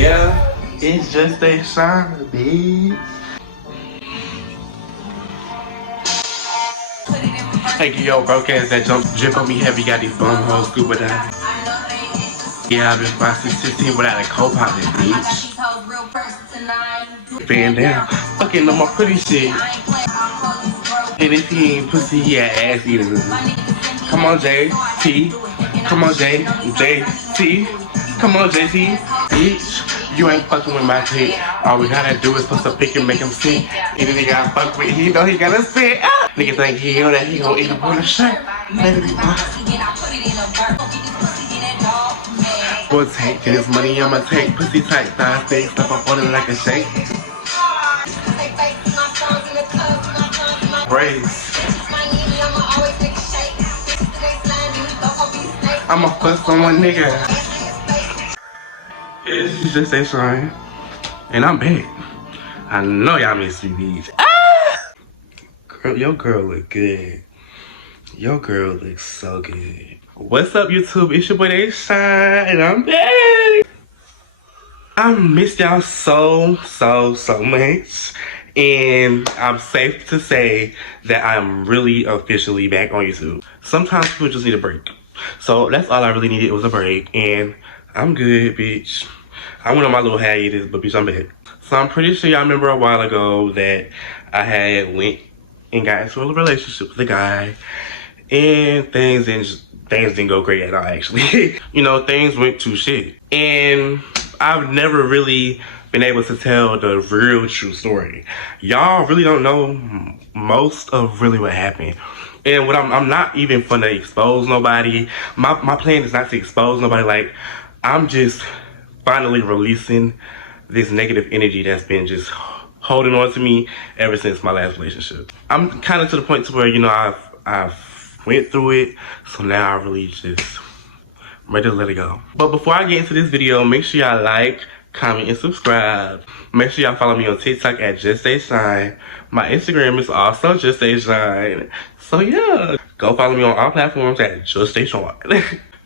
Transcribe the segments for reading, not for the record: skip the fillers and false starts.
Yeah, it's just a shine, bitch. Hey, yo, broke ass that jump on me heavy, got these bum hoes scuba diving. Yeah, I've been 5, 6, 16 without a co-pilot, bitch. Fan down. Fucking no more pretty shit. And if he ain't pussy, he had ass eating. Come on, JT. Come on, JT. Come on, JT. Bitch, you ain't fucking with my dick. All we gotta do is post a pic and make him see. Any nigga I fuck with, he know he gotta spit. Ah! Nigga think he know that he gon' eat up on the shirt. Let me Boy, take this money, I'ma take pussy tight, thighs thick, stuff up on it like a shake. Braids. I'ma fuck on one nigga. It's just a sign. And I'm back. I know y'all miss me, bitch. Ah! Girl, your girl look good. Your girl looks so good. What's up, YouTube? It's your boy, They Shine, and I'm back. I missed y'all so much. And I'm safe to say that I'm really officially back on YouTube. Sometimes people just need a break. So that's all I really needed was a break. And I'm good, bitch. I went on my little hiatus, but bitch, I'm back. So I'm pretty sure y'all remember a while ago that I had went and got into a relationship with a guy. And things didn't go great at all, actually. You know, things went to shit. And I've never really been able to tell the real true story. Y'all really don't know most of really what happened. And what I'm not even finna expose nobody. My plan is not to expose nobody. Like, I'm just finally releasing this negative energy that's been just holding on to me ever since my last relationship. I'm kind of to the point to where, you know, I've went through it, so now I really just ready to let it go. But before I get into this video, make sure y'all like, comment, and subscribe. Make sure y'all follow me on TikTok at Just A Shine. My Instagram is also Just A Shine. So yeah, go follow me on all platforms at Just A Shine.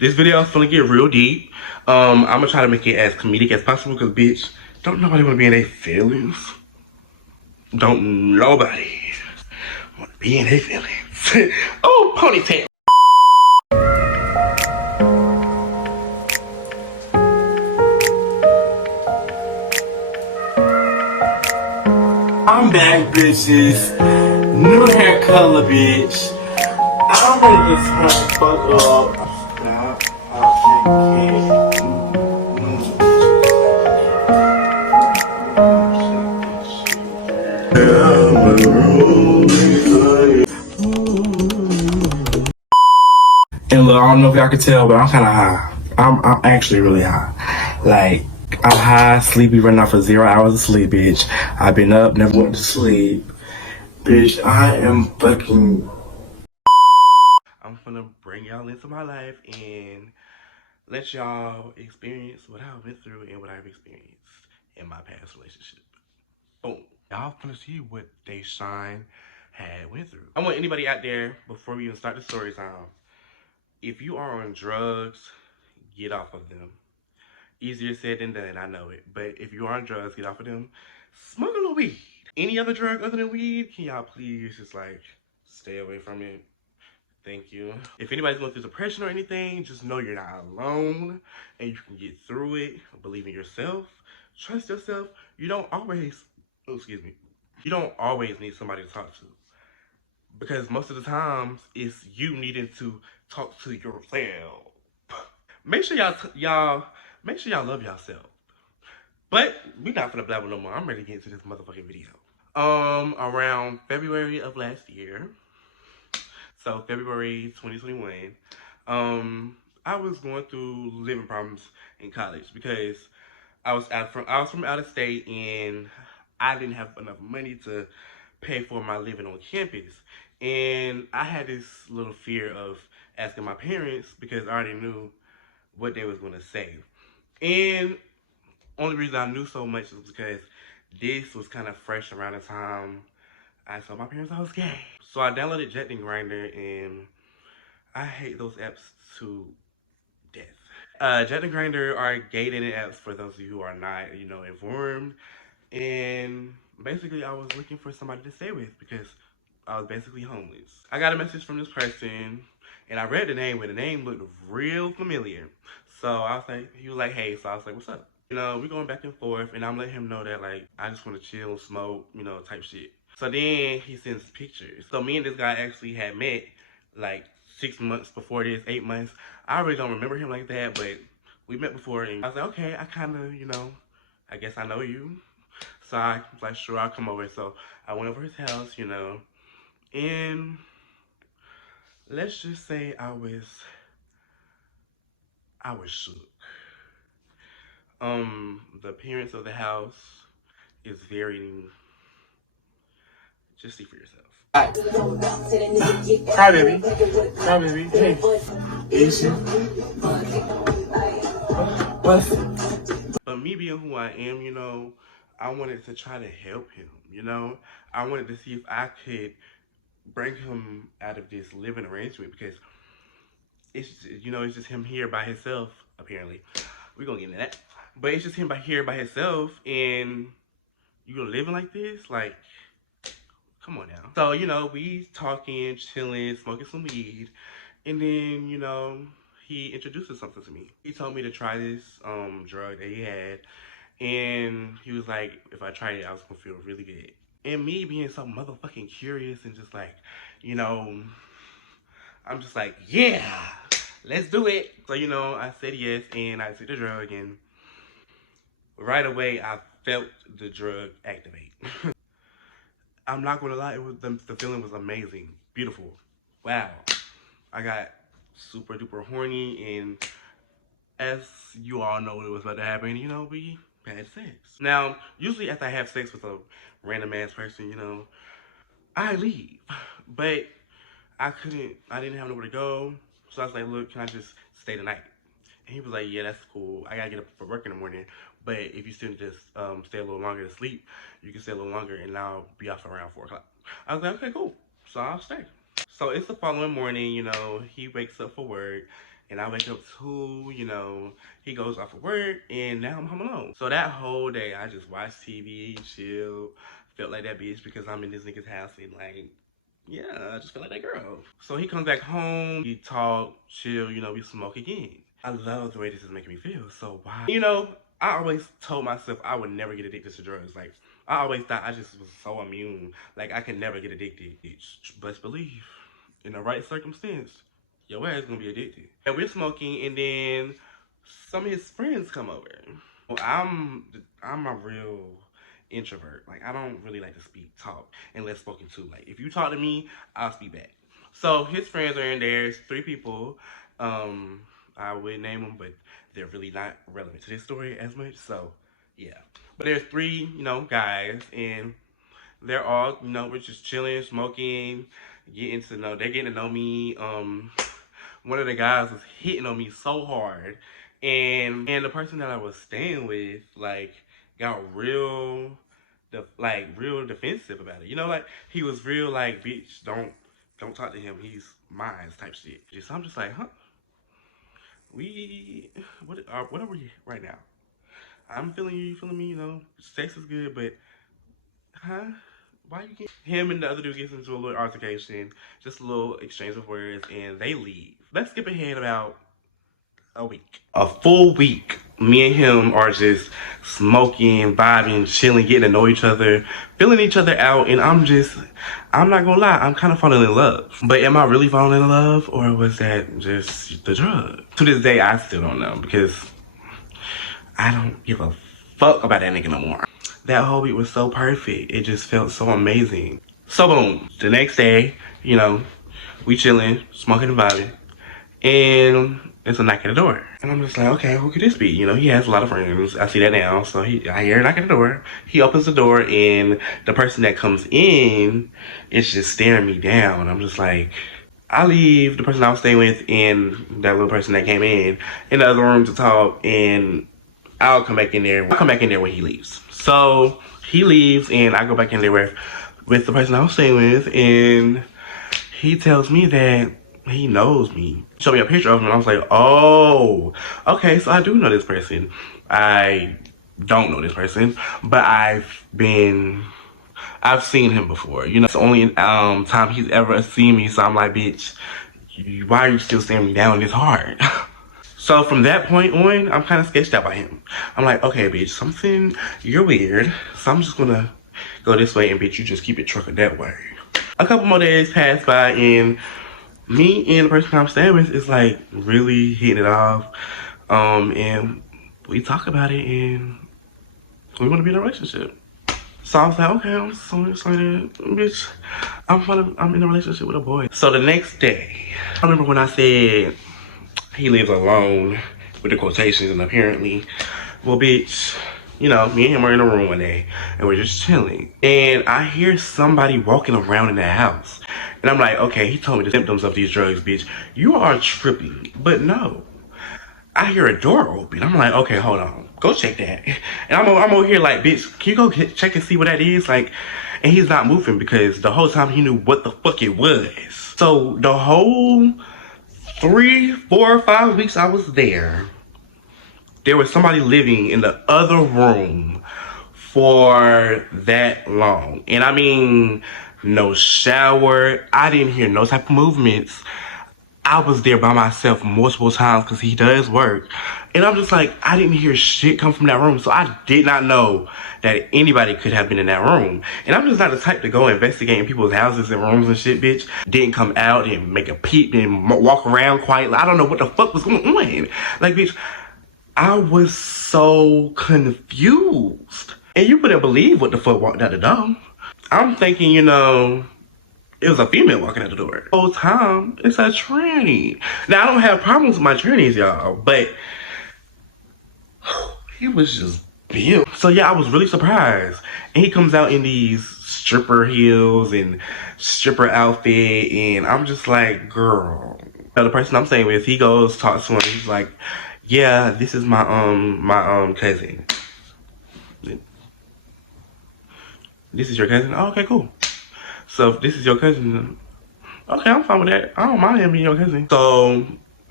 This video is gonna get real deep. I'm gonna try to make it as comedic as possible because bitch, don't nobody wanna be in their feelings. Don't nobody wanna be in their feelings. Oh, ponytail. I'm back, bitches. New hair color, bitch. I'm ready to turn the fuck up. Stop. And look, I don't know if y'all can tell, but I'm kind of high. I'm actually really high. Like, I'm high, sleepy, running off for 0 hours of sleep, bitch. I've been up, never went to sleep. Bitch, I am fucking... I'm gonna bring y'all into my life and let y'all experience what I went through and what I've experienced in my past relationship. Boom. Y'all gonna see what They Shine had went through. I want anybody out there, before we even start the story time, if you are on drugs, get off of them. Easier said than done, I know it. But if you are on drugs, get off of them. Smoke a little weed. Any other drug other than weed, can y'all please just like stay away from it? Thank you. If anybody's going through depression or anything, just know you're not alone and you can get through it. Believe in yourself. Trust yourself. You don't always, oh, excuse me. You don't always need somebody to talk to. Because most of the times, it's you needing to talk to yourself. Make sure make sure y'all love yourself. But we not finna blabber no more. I'm ready to get into this motherfucking video. Around February of last year, so February 2021, I was going through living problems in college because I was from out of state and I didn't have enough money to pay for my living on campus. And I had this little fear of asking my parents because I already knew what they was gonna say. And only reason I knew so much was because this was kind of fresh around the time I told my parents I was gay. So I downloaded Jet and Grindr, and I hate those apps to death. Jet and Grinder are gay dating apps for those of you who are not, you know, informed. And basically, I was looking for somebody to stay with because I was basically homeless. I got a message from this person, and I read the name, but the name looked real familiar. So I was like, he was like, hey. So I was like, what's up? You know, we going back and forth, and I'm letting him know that, like, I just want to chill, smoke, you know, type shit. So then he sends pictures. So me and this guy actually had met, like, 6 months before this, 8 months. I really don't remember him like that, but we met before, and I was like, okay, I kind of, you know, I guess I know you. So I was like, sure, I'll come over. So I went over his house, you know, and let's just say I was shook. The appearance of the house is very, just see for yourself. Hi, baby. Hi, baby. Hey. Easy. But me being who I am, you know, I wanted to try to help him, you know. I wanted to see if I could bring him out of this living arrangement because it's, you know, it's just him here by himself, apparently. We're gonna get into that. But it's just him here by himself, and you gonna living like this? Like, come on now. So, you know, we talking, chilling, smoking some weed, and then, you know, he introduces something to me. He told me to try this drug that he had, and he was like, if I tried it, I was gonna feel really good. And me being so motherfucking curious and just like, you know, I'm just like, yeah, let's do it. So, you know, I said yes, and I took the drug, and right away I felt the drug activate. I'm not gonna lie, it was the feeling was amazing, beautiful. Wow, I got super duper horny, and as you all know what was about to happen, you know, we had sex. Now, usually after I have sex with a random ass person, you know, I leave, but I didn't have nowhere to go, so I was like, look, can I just stay the night? And he was like, yeah, that's cool. I gotta get up for work in the morning, but if you still just stay a little longer to sleep, you can stay a little longer, and I'll be off around 4 o'clock. I was like, okay, cool. So I'll stay. So it's the following morning, you know, he wakes up for work, and I wake up too, you know, he goes off of work, and now I'm home alone. So that whole day, I just watched TV, chill, felt like that bitch because I'm in this nigga's house, and like, yeah, I just feel like that girl. So he comes back home, we talk, chill, you know, we smoke again. I love the way this is making me feel, so wow. You know, I always told myself I would never get addicted to drugs. Like, I always thought I just was so immune. Like, I could never get addicted. Best believe, in the right circumstance, your ass gonna be addicted. And we're smoking, and then some of his friends come over. Well, I'm a real introvert. Like, I don't really like to talk unless spoken to. Like, if you talk to me, I'll speak back. So his friends are in there. It's 3 people. I would name them, but they're really not relevant to this story as much. So yeah, but there's 3, you know, guys, and they're all, you know, we're just chilling, smoking, they're getting to know me. One of the guys was hitting on me so hard, and the person that I was staying with, like, got real defensive about it. You know, like, he was real like, bitch, don't talk to him, he's mine type shit. So I'm just like, huh? What are we right now? I'm feeling you feeling me, you know, sex is good, but huh? Why you get him and the other dude gets into a little altercation, just a little exchange of words, and they leave. Let's skip ahead about a week. A full week. Me and him are just smoking, vibing, chilling, getting to know each other, feeling each other out, and I'm not gonna lie, I'm kind of falling in love. But am I really falling in love, or was that just the drug? To this day, I still don't know, because I don't give a fuck about that nigga no more. That whole week was so perfect. It just felt so amazing. So boom, the next day, you know, we chilling, smoking and vibing, and it's a knock at the door. And I'm just like, okay, who could this be? You know, he has a lot of friends. I see that now. So I hear a knock at the door. He opens the door, and the person that comes in is just staring me down. I'm just like, I leave the person I was staying with and that little person that came in the other room to talk, and I'll come back in there. I'll come back in there when he leaves. So he leaves, and I go back in there with the person I was staying with, and he tells me that he knows me. Showed me a picture of him, and I was like, oh, okay, so I do know this person. I don't know this person, but I've seen him before. You know, it's the only time he's ever seen me, so I'm like, bitch, why are you still staring me down this hard? So from that point on, I'm kind of sketched out by him. I'm like, okay, bitch, you're weird, so I'm just gonna go this way, and bitch, you just keep it trucking that way. A couple more days pass by, and me and the person I'm staying with is like really hitting it off. And we talk about it, and we want to be in a relationship. So I was like, okay, I'm so excited, bitch. I'm in a relationship with a boy. So the next day, I remember when I said he lives alone with the quotations, and apparently, well, bitch, you know, me and him are in a room one day, and we're just chilling, and I hear somebody walking around in the house, and I'm like, okay, he told me the symptoms of these drugs, bitch. You are tripping, but no. I hear a door open. I'm like, okay, hold on, go check that. And I'm over here like, bitch, can you go check and see what that is? Like, and he's not moving because the whole time he knew what the fuck it was. So the whole 3, 4, 5 weeks I was there was somebody living in the other room for that long. And I mean, no shower. I didn't hear no type of movements. I was there by myself multiple times because he does work. And I'm just like, I didn't hear shit come from that room. So I did not know that anybody could have been in that room. And I'm just not the type to go investigate in people's houses and rooms and shit, bitch. Didn't come out and make a peep and walk around quietly. I don't know what the fuck was going on. Like, bitch, I was so confused. And you wouldn't believe what the fuck walked out the door. I'm thinking, you know, it was a female walking out the door. The whole time, it's a tranny. Now, I don't have problems with my trannies, y'all, but he was just built. So, yeah, I was really surprised. And he comes out in these stripper heels and stripper outfit, and I'm just like, girl. Now, the person I'm staying with, he goes, talks to him, he's like, yeah, this is my cousin. This is your cousin? Oh, okay, cool. So if this is your cousin, okay, I'm fine with that. I don't mind him being your cousin. So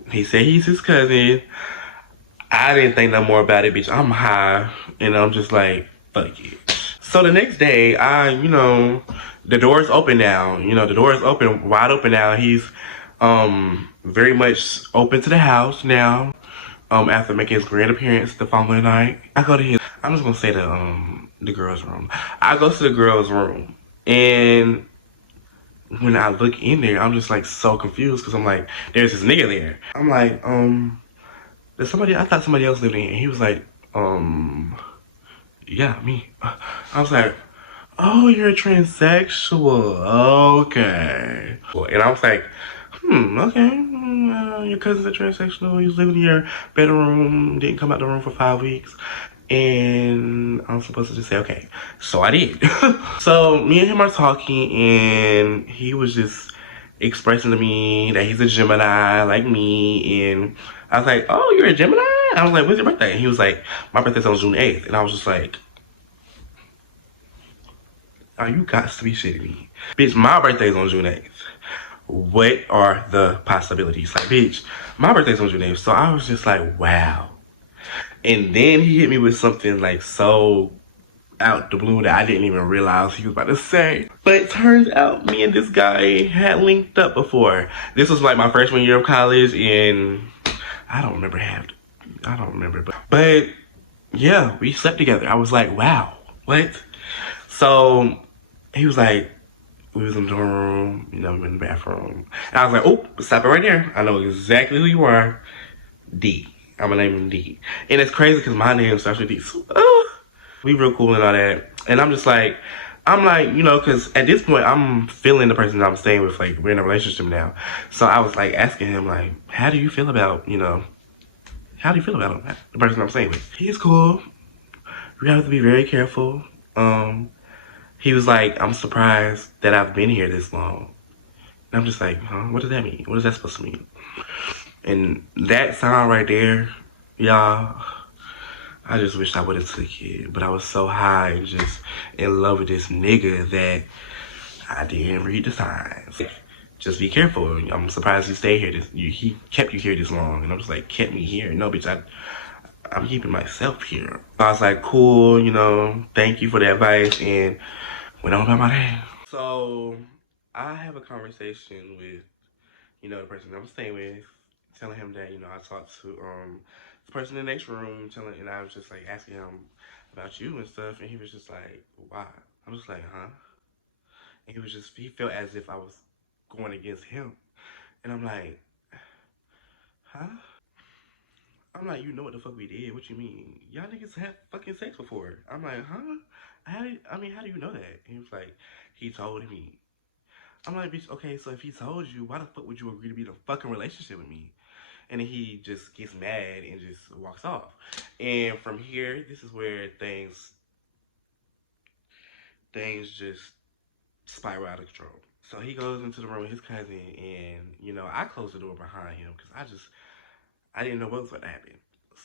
he said he's his cousin. I didn't think no more about it, bitch. I'm high, and I'm just like, fuck it. So the next day, you know, the door is open now. You know, the door is open, wide open now. He's very much open to the house now. After making his grand appearance the following night, I go to his, I'm just gonna say the girls' room. I go to the girls' room, and when I look in there, I'm just like so confused because I'm like, there's this nigga there. I'm like, there's somebody, I thought somebody else lived in here. And he was like, yeah, me. I was like, oh, you're a transsexual, okay. And I was like, okay, your cousin's a transsexual, he was living in your bedroom, didn't come out the room for 5 weeks. And I'm supposed to just say, okay. So I did. So me and him are talking, and he was just expressing to me that he's a Gemini like me. And I was like, oh, you're a Gemini? I was like, when's your birthday? And he was like, my birthday's on June 8th. And I was just like, oh, you got to be shitting me. Bitch, my birthday's on June 8th. What are the possibilities? Like, bitch, my birthday's on June 8th. So I was just like, wow. And then he hit me with something like so out the blue that I didn't even realize he was about to say. But it turns out me and this guy had linked up before. This was like my freshman year of college, and I don't remember. But yeah, we slept together. I was like, wow, what? So he was like, we was in the dorm room, you know, we were in the bathroom. And I was like, oh, stop it right there. I know exactly who you are. D. I'm gonna name him D. And it's crazy because my name starts with D. So, we real cool and all that. And I'm like, you know, because at this point, I'm feeling the person that I'm staying with. Like, we're in a relationship now. So I was like asking him, like, how do you feel about, you know, the person I'm staying with? He's cool. We have to be very careful. He was like, I'm surprised that I've been here this long. And I'm just like, huh? What does that mean? What is that supposed to mean? And that sound right there, y'all, I just wish I would have took it. But I was so high and just in love with this nigga that I didn't read the signs. just be careful. I'm surprised you stay here. He kept you here this long. And I'm just like, kept me here. No, bitch, I'm keeping myself here. I was like, cool, you know, thank you for the advice, and went on about my day. So I have a conversation with, you know, the person I'm staying with, telling him that, you know, I talked to the person in the next room, and I was just like asking him about you and stuff, and he was just like, why? I was like, huh? And he felt as if I was going against him. And I'm like, huh? I'm like, you know what the fuck we did? What you mean? Y'all niggas had fucking sex before. I'm like, huh? How do you know that? And he was like, he told me. I'm like, bitch, okay, so if he told you, why the fuck would you agree to be in a fucking relationship with me? And then he just gets mad and just walks off. And from here, this is where things just spiral out of control. So he goes into the room with his cousin, and you know, I close the door behind him because I didn't know what was going to happen.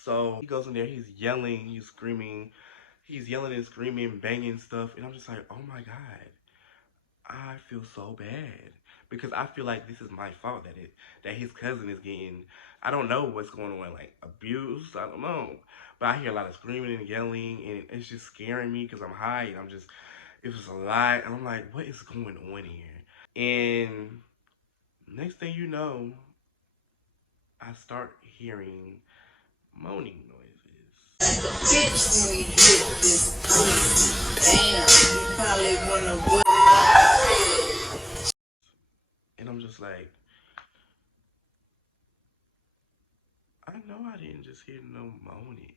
So he goes in there, he's yelling, he's yelling and screaming, banging stuff, and I'm just like, oh my god, I feel so bad because I feel like this is my fault that his cousin is getting, I don't know what's going on, like abuse, I don't know, but I hear a lot of screaming and yelling, and it's just scaring me because I'm high, and it was a lot, and I'm like, what is going on here? And next thing you know, I start hearing moaning noises. Bitch, when we get this damn, you probably wanna. And I'm just like, I know I didn't just hear no moaning.